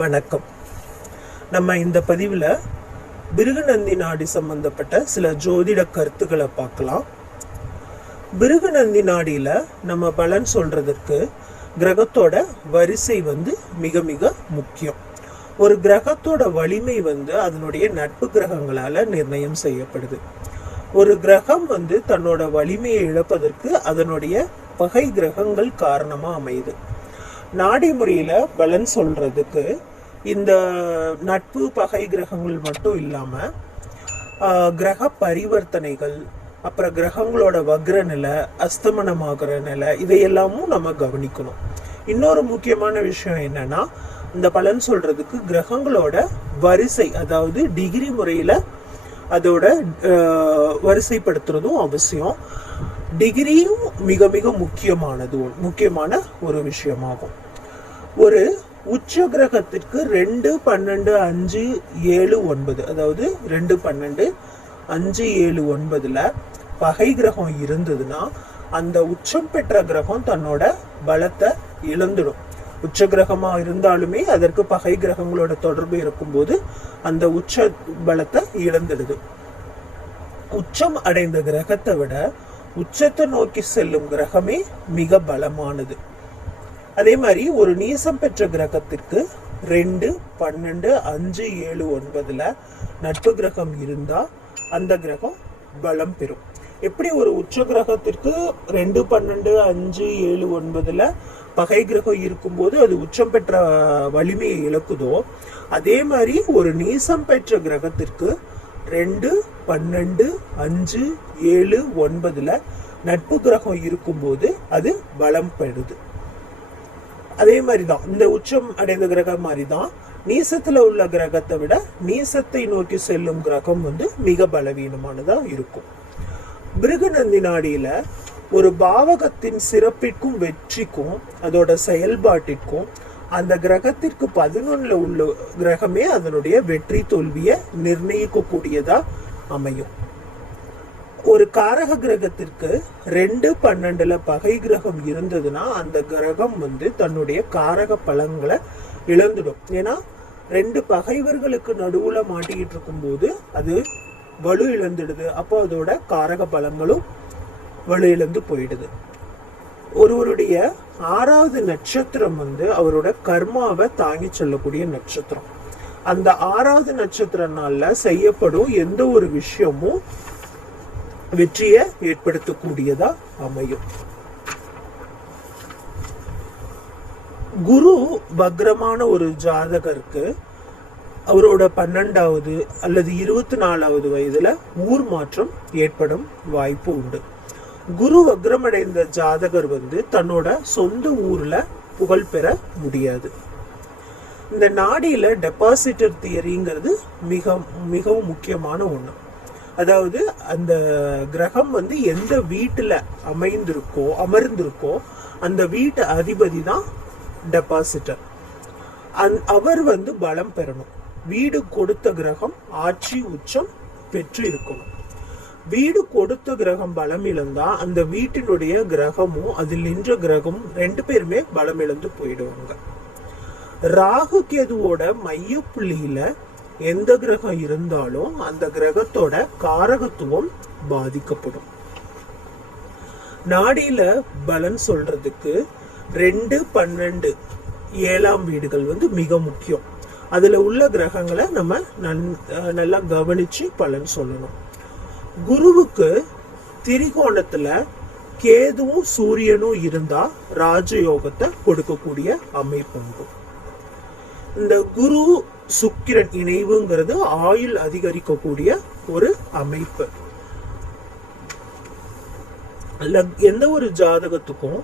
வணக்கம். நம்ம இந்த பதிவில் பிருகுநந்தி நாடி சம்பந்தப்பட்ட சில ஜோதிட கருத்துக்களை பார்க்கலாம். பிருகுநந்தி நாடியில் நம்ம பலன் சொல்கிறதுக்கு கிரகத்தோட வரிசை வந்து மிக மிக முக்கியம். ஒரு கிரகத்தோட வலிமை வந்து அதனுடைய நட்பு கிரகங்களால் நிர்ணயம் செய்யப்படுது. ஒரு கிரகம் வந்து தன்னோட வலிமையை இழப்பதற்கு அதனுடைய பகை கிரகங்கள் காரணமாக அமையுது. நாடி முறையில் பலன் சொல்றதுக்கு இந்த நட்பு பகை கிரகங்கள் மட்டும் இல்லாமல் கிரக பரிவர்த்தனைகள் அப்புறம் கிரகங்களோட வக்ர நிலை அஸ்தமனமாகிற நிலை இதையெல்லாமும் நம்ம கவனிக்கணும். இன்னொரு முக்கியமான விஷயம் என்னன்னா இந்த பலன் சொல்றதுக்கு கிரகங்களோட வரிசை அதாவது டிகிரி முறையில் அதோட வரிசைப்படுத்துறதும் அவசியம். டிகிரியும் மிக மிக முக்கியமானது முக்கியமான ஒரு விஷயமாகும். ஒரு உச்ச கிரகத்திற்கு ரெண்டு பன்னெண்டு அஞ்சு ஏழு ஒன்பது. அதாவது ரெண்டு பன்னெண்டு அஞ்சு ஏழு ஒன்பதுல பகை கிரகம் இருந்ததுன்னா அந்த உச்சம் பெற்ற கிரகம் தன்னோட பலத்தை இழந்துடும். உச்ச கிரகமா இருந்தாலுமே அதற்கு பகை கிரகங்களோட தொடர்பு இருக்கும்போது அந்த உச்ச பலத்தை இழந்துடுது. உச்சம் அடைந்த கிரகத்தை விட உச்சத்தை நோக்கி செல்லும் கிரகமே மிக பலமானது. அதே மாதிரி ஒரு நீசம் பெற்ற கிரகத்திற்கு ரெண்டு பன்னெண்டு அஞ்சு ஏழு ஒன்பதுல நட்பு கிரகம் இருந்தா அந்த கிரகம் பலம் பெறும். எப்படி ஒரு உச்ச கிரகத்திற்கு ரெண்டு பன்னெண்டு அஞ்சு ஏழு ஒன்பதுல பகை கிரகம் இருக்கும்போது அது உச்சம் பெற்ற வலிமையை இழக்குதோ அதே மாதிரி ஒரு நீசம் பெற்ற கிரகத்திற்கு ரெண்டு பன்னெண்டு அஞ்சு ஏழு ஒன்பதுல நட்பு கிரகம் இருக்கும்போது அது பலம் பெறுது. அதே மாதிரி தான் இந்த உச்சம் அடைந்த கிரகம் மாதிரி தான் நீசத்தில் உள்ள கிரகத்தை விட நீசத்தை நோக்கி செல்லும் கிரகம் வந்து மிக பலவீனமானதாக இருக்கும். பிருகுநந்தி நாடியில் ஒரு பாவகத்தின் சிறப்பிற்கும் வெற்றிக்கும் அதோட செயல்பாட்டிற்கும் அந்த கிரகத்திற்கு பதினொன்றில் உள்ள கிரகமே அதனுடைய வெற்றி தோல்வியை நிர்ணயிக்கக்கூடியதாக அமையும். ஒரு காரக கிரகத்திற்கு ரெண்டு பன்னெண்டுல பகை கிரகம் இருந்ததுன்னா அந்த கிரகம் வந்து தன்னுடைய காரக பலங்களை இழந்துடும். ஏன்னா ரெண்டு பகைவர்களுக்கு நடுவுல மாட்டிக்கிட்டு இருக்கும்போது அது வலு இழந்துடுது. அப்போ அதோட காரக பலங்களும் வலு இழந்து போயிடுது. ஒருவருடைய ஆறாவது நட்சத்திரம் வந்து அவரோட கர்மாவை தாங்கி செல்லக்கூடிய நட்சத்திரம். அந்த ஆறாவது நட்சத்திர செய்யப்படும் எந்த ஒரு விஷயமும் வெற்றியை ஏற்படுத்தக்கூடியதா அமையும். குரு வக்ரமான ஒரு ஜாதகருக்கு அவரோட பன்னெண்டாவது அல்லது இருபத்தி நாலாவது வயதுல ஊர் மாற்றம் ஏற்படும் வாய்ப்பு உண்டு. குரு வக்ரமடைந்த ஜாதகர் வந்து தன்னோட சொந்த ஊர்ல புகழ் பெற முடியாது. இந்த நாடியில டெபாசிட்டர் தியரிங்கிறது மிக மிகவும் முக்கியமான ஒண்ணு. அதாவது அந்த கிரகம் வந்து எந்த வீட்டில் அமைந்திருக்கோ அமர்ந்திருக்கோ அந்த வீட்டு அதிபதி தான் டெபாசிட்டர் அந் அவர் வந்து பலம் பெறணும். வீடு கொடுத்த கிரகம் ஆட்சி உச்சம் பெற்று இருக்கணும் வீடு கொடுத்த கிரகம் பலம் இழந்தா அந்த வீட்டினுடைய கிரகமும் அதில் நின்ற கிரகமும் ரெண்டு பேருமே பலம் இழந்து போயிடுவாங்க. ராகு கேதுவோட மைய புள்ளியில எந்த கிரகம் இருந்தாலும் அந்த கிரகத்தோட காரகத்துவம் பாதிக்கப்படும். நாடியில பலன் சொல்றதுக்கு ரெண்டு பன்னெண்டு ஏழாம் வீடுகள் வந்து மிக முக்கியம். அதுல உள்ள கிரகங்களை நம்ம நன்- அஹ் நல்லா கவனிச்சு பலன் சொல்லணும். குருவுக்கு திரிகோணத்துல கேதுவும் சூரியனும் இருந்தா ராஜயோகத்தை கொடுக்கக்கூடிய அமைப்பு இந்த குரு சுக்கிரன் இணைவுங்கிறது ஆயுள் அதிகரிக்கக்கூடிய ஒரு அமைப்பு. லக்- எந்த ஒரு ஜாதகத்துக்கும்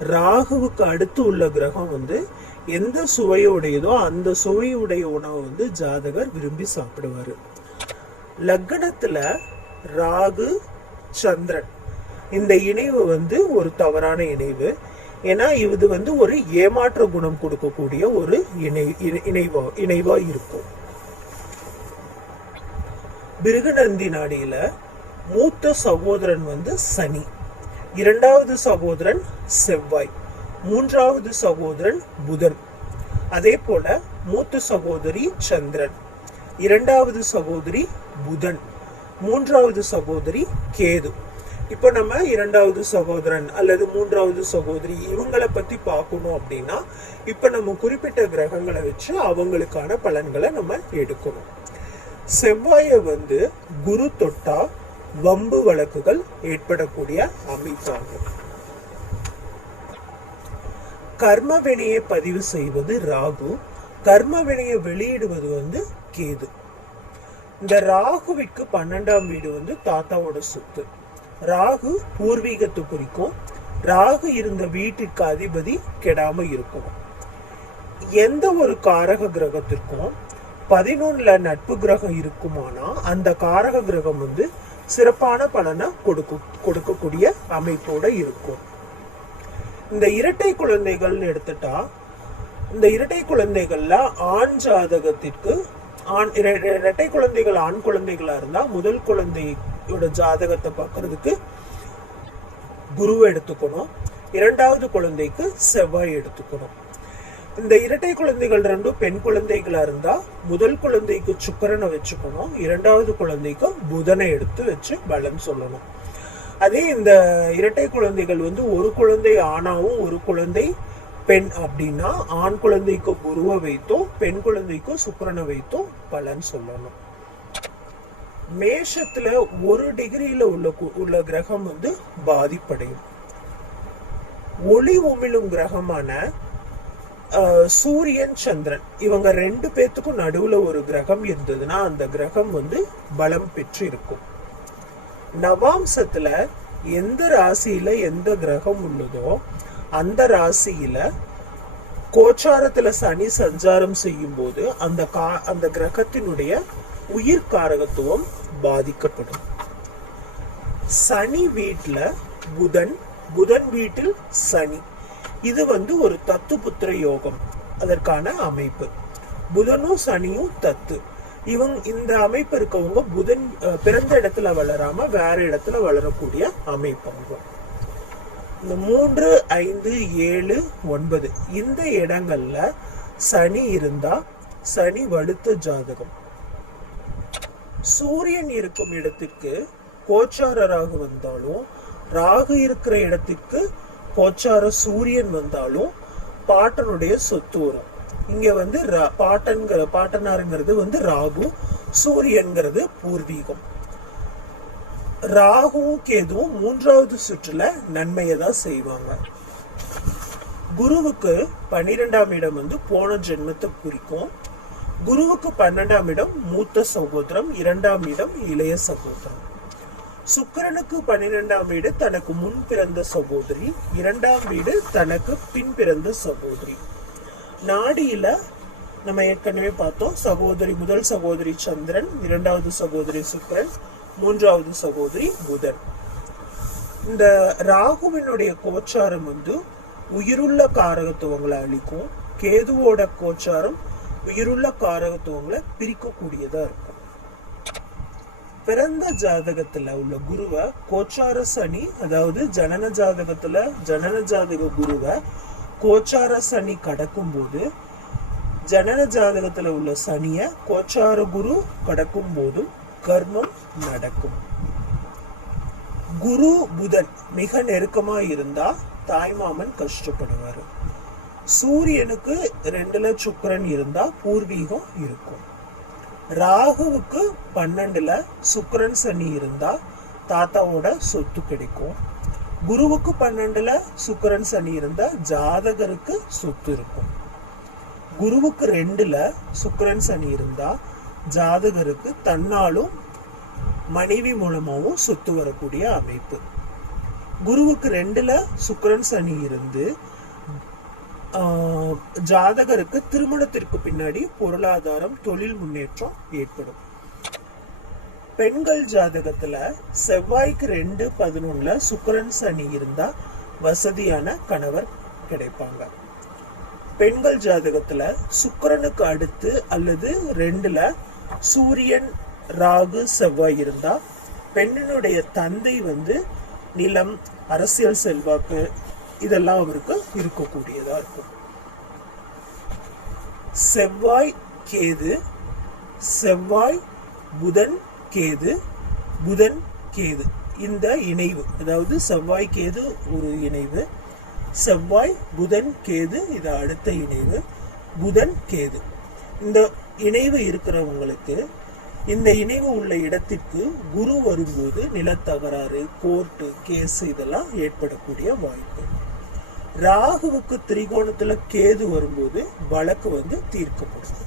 ராகுவுக்கு அடுத்து உள்ள கிரகம் வந்து எந்த சுவையுடையதோ அந்த சுவையுடைய உணவை வந்து ஜாதகர் விரும்பி சாப்பிடுவார். லக்னத்துல ராகு சந்திரன். இந்த இணைவு வந்து ஒரு தவறான இணைவு. ஏன்னா இது வந்து ஒரு ஏமாற்ற குணம் கொடுக்கக்கூடிய ஒரு இணை இணை- இணைவா இணைவா இருக்கும். பிருகநந்தி நாடியில மூத்த சகோதரன் வந்து சனி. இரண்டாவது சகோதரன் செவ்வாய். மூன்றாவது சகோதரன் புதன். அதே போல மூத்த சகோதரி சந்திரன். இரண்டாவது சகோதரி புதன். மூன்றாவது சகோதரி கேது. இப்போ நம்ம இரண்டாவது சகோதரன் அல்லது மூன்றாவது சகோதரி இவங்களை பத்தி பார்க்கணும் அப்படின்னா இப்போ நம்ம குறிப்பிட்ட கிரகங்களை வச்சு அவங்களுக்கான பலன்களை நம்ம எடுக்கணும். செவ்வாயை வந்து குரு தொட்டா வம்பு வழக்குகள் ஏற்படக்கூடிய அமைப்பாகும். கர்ம வினையை பதிவு செய்வது ராகு கர்ம வினையை வெளியிடுவது வந்து கேது. இந்த ராகுவிற்கு பன்னெண்டாம் வீடு வந்து தாத்தாவோட சொத்து. ராகு பூர்வீகத்தை குறிக்கும் ராகு இருந்த வீட்டிற்கு அதிபதி கெடாம இருக்கும். எந்த ஒரு காரக கிரகத்திற்கும் பதினொன்னுல நட்பு கிரகம் இருக்குமானா அந்த காரக கிரகம் வந்து சிறப்பான பலனை கொடுக்க கொடுக்கக்கூடிய அமைப்போட இருக்கும். இந்த இரட்டை குழந்தைகள்னு எடுத்துட்டா இந்த இரட்டை குழந்தைகள்ல ஆண் ஜாதகத்திற்கு ஆண் இர- இரட்டை குழந்தைகள் ஆண் குழந்தைகளா இருந்தா முதல் குழந்தையோட ஜாதகத்தை பார்க்கறதுக்கு குருவை எடுத்துக்கணும். இரண்டாவது குழந்தைக்கு செவ்வாய் எடுத்துக்கணும். இந்த இரட்டை குழந்தைகள் ரெண்டும் பெண் குழந்தைகளா இருந்தா முதல் குழந்தைக்கு சுக்கரனை வச்சுக்கணும். இரண்டாவது குழந்தைக்கு புதனை எடுத்து வச்சு பலன் சொல்லணும். அதே இந்த இரட்டை குழந்தைகள் வந்து ஒரு குழந்தை ஆணாவும் ஒரு குழந்தை பெண் அப்படின்னா ஆண் குழந்தைக்கு குருவை வைத்தோ பெண் குழந்தைக்கு சுக்கரனை வைத்தோ பலன் சொல்லணும். மேஷத்துல ஒரு டிகிரியில உள்ள கு- உள்ள கிரகம் வந்து பாதிப்படையும். ஒளி உமிழும் கிரகமான அஹ், சூரியன் சந்திரன் இவங்க ரெண்டு பேத்துக்கும் நடுவுல ஒரு கிரகம் இருந்ததுன்னா அந்த கிரகம் வந்து பலம் பெற்று இருக்கும். நவாம்சத்துல எந்த ராசியில எந்த கிரகம் உள்ளதோ அந்த ராசியில கோச்சாரத்துல சனி சஞ்சாரம் செய்யும் போது அந்த கா அந்த கிரகத்தினுடைய உயிர் காரகத்துவம் பாதிக்கப்படும். சனி வீட்டில் புதன் புதன் வீட்டில் சனி. இது வந்து ஒரு தத்து புத்திர யோகம். அதற்கான அமைப்பு. புதனும் சனியும் தத்து. இவங்க இந்த அமைப்பு இருக்கவங்க புதன் பிறந்த இடத்துல வளராம வேற இடத்துல வளரக்கூடிய அமைப்பாங்க. இந்த மூன்று ஐந்து ஏழு ஒன்பது. இந்த இடங்கள்ல சனி இருந்தா சனி வலுத்த ஜாதகம். சூரியன் இருக்கும் இடத்திற்கு கோச்சார ராகு வந்தாலும் ராகு இருக்கிற இடத்திற்கு கோச்சார சூரியன் வந்தாலும் பாட்டனுடைய சொத்து வரும். இங்க வந்து ரா- பாட்டன்கிற பாட்டனாருங்கிறது வந்து ராகு சூரியன்கிறது பூர்வீகம். ராகுவும் கேதுவும் மூன்றாவது சுற்றுல நன்மையை தான் செய்வாங்க. குருவுக்கு பன்னிரெண்டாம் இடம் வந்து போன ஜென்மத்தை குறிக்கும். குருவுக்கு பன்னெண்டாம் இடம் மூத்த சகோதரம் இரண்டாம் இடம் இளைய சகோதரம். சுக்கரனுக்கு பன்னிரெண்டாம் வீடு தனக்கு முன் பிறந்த சகோதரி. இரண்டாம் வீடு தனக்கு பின் பிறந்த சகோதரி. நாடியில நம்ம ஏற்கனவே பார்த்தோம் சகோதரி முதல் சகோதரி சந்திரன் இரண்டாவது சகோதரி சுக்கரன் மூன்றாவது சகோதரி புதன். இந்த ராகுவினுடைய கோச்சாரம் வந்து உயிருள்ள காரகத்துவங்களை அளிக்கும் கேதுவோட கோச்சாரம் உயிருள்ள காரகத்துவங்களை பிரிக்கக்கூடியதா இருக்கும். பிறந்த ஜாதகத்துல உள்ள குருவை கோச்சார சனி அதாவது ஜனன ஜாதகத்துல ஜனன ஜாதக குருவை கோச்சார சனி கடக்கும் போது ஜனன ஜாதகத்துல உள்ள சனிய கோச்சார குரு கடக்கும் போதும் கர்மம் நடக்கும். குரு புதன் மிக நெருக்கமா இருந்தா தாய்மாமன் கஷ்டப்படுவாரு. சூரியனுக்கு ரெண்டுல சுக்கரன் இருந்தா பூர்வீகம் இருக்கும். ராகுவுக்கு பன்னெண்டுல சுக்கரன் சனி இருந்தா தாத்தாவோட சொத்து கிடைக்கும். குருவுக்கு பன்னெண்டுல சுக்கரன் சனி இருந்தா ஜாதகருக்கு சொத்து இருக்கும். குருவுக்கு ரெண்டுல சுக்கரன் சனி இருந்தா ஜாதகருக்கு தன்னாலும் மனைவி மூலமாகவும் சொத்து வரக்கூடிய அமைப்பு. குருவுக்கு ரெண்டுல சுக்கரன் சனி இருந்து ஜாதகருக்கு திருமணத்திற்கு பின்னாடி பொருளாதாரம் தொழில் முன்னேற்றம் ஏற்படும். பெண்கள் ஜாதகத்துல செவ்வாய்க்கு ரெண்டு பதினொன்னுல சுக்கரன் சனி இருந்தா வசதியான கணவர் கிடைப்பாங்க. பெண்கள் ஜாதகத்துல சுக்கரனுக்கு அடுத்து அல்லது ரெண்டுல சூரியன் ராகு செவ்வாய் இருந்தா பெண்ணினுடைய தந்தை வந்து நிலம் அரசியல் செல்வாக்கு இதெல்லாம் அவருக்கு இருக்கக்கூடியதா இருக்கும் செவ்வாய் கேது செவ்வாய் புதன் கேது புதன் கேது. இந்த இணைவு அதாவது செவ்வாய் கேது ஒரு இணைவு செவ்வாய் புதன் கேது இது அடுத்த இணைவு புதன் கேது. இந்த இணைவு இருக்கிறவங்களுக்கு இந்த இணைவு உள்ள இடத்திற்கு குரு வரும்போது நிலத்தகராறு கோர்ட்டு கேஸ் இதெல்லாம் ஏற்படக்கூடிய வாய்ப்பு. ராகுவுக்கு திரிகோணத்துல கேது வரும்போது வழக்கு வந்து தீர்க்கப்படும்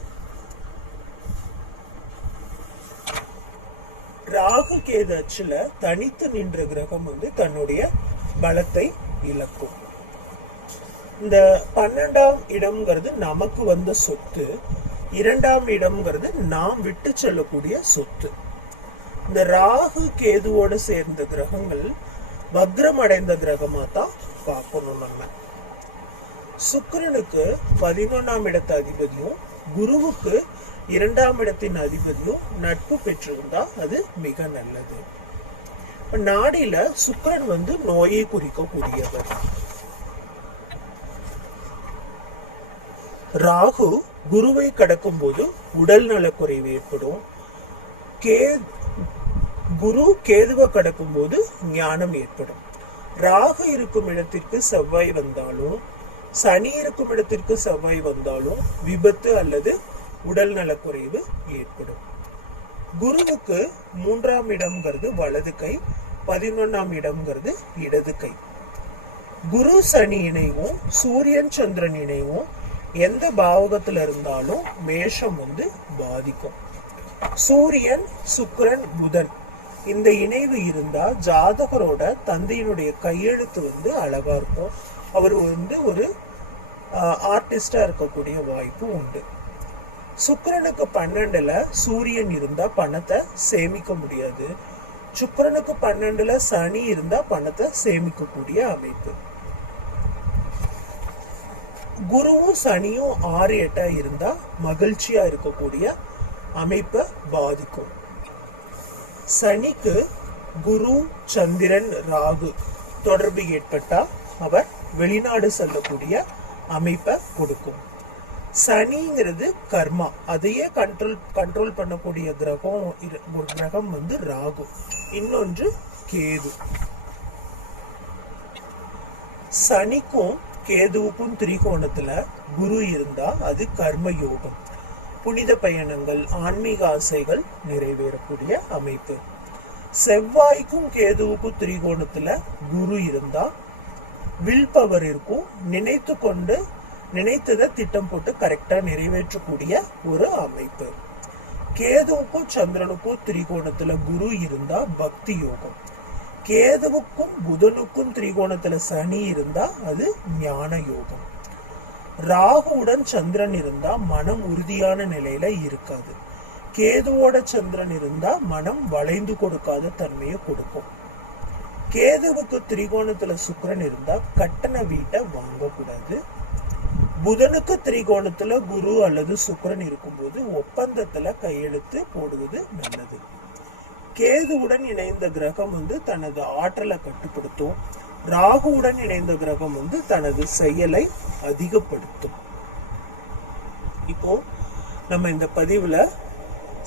ராகு கேது அச்சுல தனித்து நின்ற கிரகம் வந்து தன்னுடைய பலத்தை இழக்கும். இந்த பன்னெண்டாம் இடம்ங்கிறது நமக்கு வந்த சொத்து. இரண்டாம் இடம்ங்கிறது நாம் விட்டு செல்லக்கூடிய சொத்து. இந்த ராகு கேதுவோட சேர்ந்த கிரகங்கள் வக்ரம் அடைந்த கிரகமா தான் பார்க்கணும் நம்ம. சுக்கிரனுக்கு பதினொன்றாம் இடத்து அதிபதியும் குருவுக்கு இரண்டாம் இடத்தின் அதிபதியும் நட்பு பெற்றிருந்தா அது மிக நல்லது. நாடியில சுக்கரன் வந்து நோயை குறிக்கக்கூடியவர். ராகு குருவை கடக்கும் போது உடல் நலக்குறைவு ஏற்படும். கே குரு கேதுவை கடக்கும் போது ஞானம் ஏற்படும். ராகு இருக்கும் இடத்திற்கு செவ்வாய் வந்தாலும் சனி இருக்கும் இடத்திற்கு செவ்வாய் வந்தாலும் விபத்து அல்லது உடல் நலக்குறைவு ஏற்படும். குருவுக்கு மூன்றாம் இடம்ங்கிறது வலது கை பதினொன்னாம் இடம்ங்கிறது இடது கை. குரு சனி இணைவும் சூரியன் சந்திரன் இணைவும் எந்த பாவகத்துல இருந்தாலும் மேஷம் வந்து பாதிக்கும். சூரியன் சுக்கரன் புதன் இந்த இணைவு இருந்தா ஜாதகரோட தந்தையினுடைய கையெழுத்து வந்து அழகா இருக்கும். அவர் வந்து ஒரு ஆர்டிஸ்டாக இருக்கக்கூடிய வாய்ப்பு உண்டு. சுக்கிரனுக்கு பன்னெண்டுல சூரியன் இருந்தால் பணத்தை சேமிக்க முடியாது. சுக்கரனுக்கு பன்னெண்டுல சனி இருந்தால் பணத்தை சேமிக்கக்கூடிய அமைப்பு. குருவும் சனியும் ஆறு எட்டா இருந்தால் மகிழ்ச்சியாக இருக்கக்கூடிய அமைப்பை பாதிக்கும். சனிக்கு குரு சந்திரன் ராகு தொடர்பு ஏற்பட்டால் அவர் வெளிநாடு செல்லக்கூடிய அமைப்பை கொடுக்கும். சனிங்கிறது கர்மா. அதையே கண்ட்ரோல் கண்ட்ரோல் பண்ணக்கூடிய கிரகம் இரு- ஒரு கிரகம் வந்து ராகு. இன்னொன்று கேது. சனிக்கும் கேதுவுக்கும் திரிகோணத்துல குரு இருந்தா அது கர்ம யோகம் புனித பயணங்கள் ஆன்மீக ஆசைகள் நிறைவேறக்கூடிய அமைப்பு. செவ்வாய்க்கும் கேதுவுக்கும் திரிகோணத்துல குரு இருந்தா வில் பவர் இருக்கும் நினைத்து கொண்டு நினைத்ததை திட்டம் போட்டு கரெக்டாக நிறைவேற்றக்கூடிய ஒரு அமைப்பு. கேதுவுக்கும் சந்திரனுக்கும் திரிகோணத்துல குரு இருந்தா பக்தி யோகம். கேதுவுக்கும் புதனுக்கும் திரிகோணத்துல சனி இருந்தா அது ஞான யோகம். ராகுவுடன் சந்திரன் இருந்தா மனம் உறுதியான நிலையில இருக்காது. கேதுவோட சந்திரன் இருந்தா மனம் வளைந்து கொடுக்காத தன்மையை கொடுக்கும். கேதுவுக்கு திரிகோணத்துல சுக்கரன் இருந்தா கட்டண வீட்டை வாங்கக்கூடாது. புதனுக்கு திரிகோணத்துல குரு அல்லது சுக்கரன் இருக்கும்போது ஒப்பந்தத்துல கையெழுத்து போடுவது நல்லது. கேதுவுடன் இணைந்த கிரகம் வந்து தனது ஆற்றலை கட்டுப்படுத்தும். ராகுவுடன் இணைந்த கிரகம் வந்து தனது செயலை அதிகப்படுத்தும். இப்போ நம்ம இந்த பதிவுல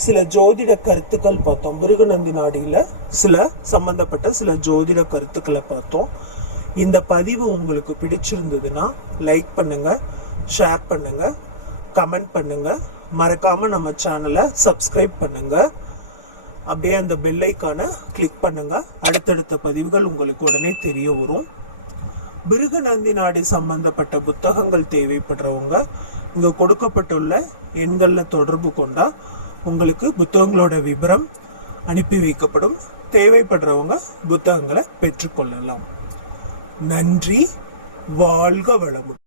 சில ஜோதிட கருத்துக்கள் பார்த்தோம். மிருகநந்தி நாடியில் சில சம்பந்தப்பட்ட சில ஜோதிட கருத்துக்களை பார்த்தோம். இந்த பதிவு உங்களுக்கு பிடிச்சிருந்ததுன்னா லைக் பண்ணுங்க ஷேர் பண்ணுங்க கமெண்ட் பண்ணுங்க. மறக்காம நம்ம சேனலை சப்ஸ்கிரைப் பண்ணுங்க. அப்படியே அந்த பெல்லைக்கான கிளிக் பண்ணுங்க. அடுத்தடுத்த பதிவுகள் உங்களுக்கு உடனே தெரிய வரும். பிருகநந்தி நாடி சம்பந்தப்பட்ட புத்தகங்கள் தேவைப்படுறவங்க இங்கே கொடுக்கப்பட்டுள்ள எண்களில் தொடர்பு கொண்டால் உங்களுக்கு புத்தகங்களோட விபரம் அனுப்பி வைக்கப்படும். தேவைப்படுறவங்க புத்தகங்களை பெற்றுக்கொள்ளலாம் நன்றி. வாழ்க வளமுடன்.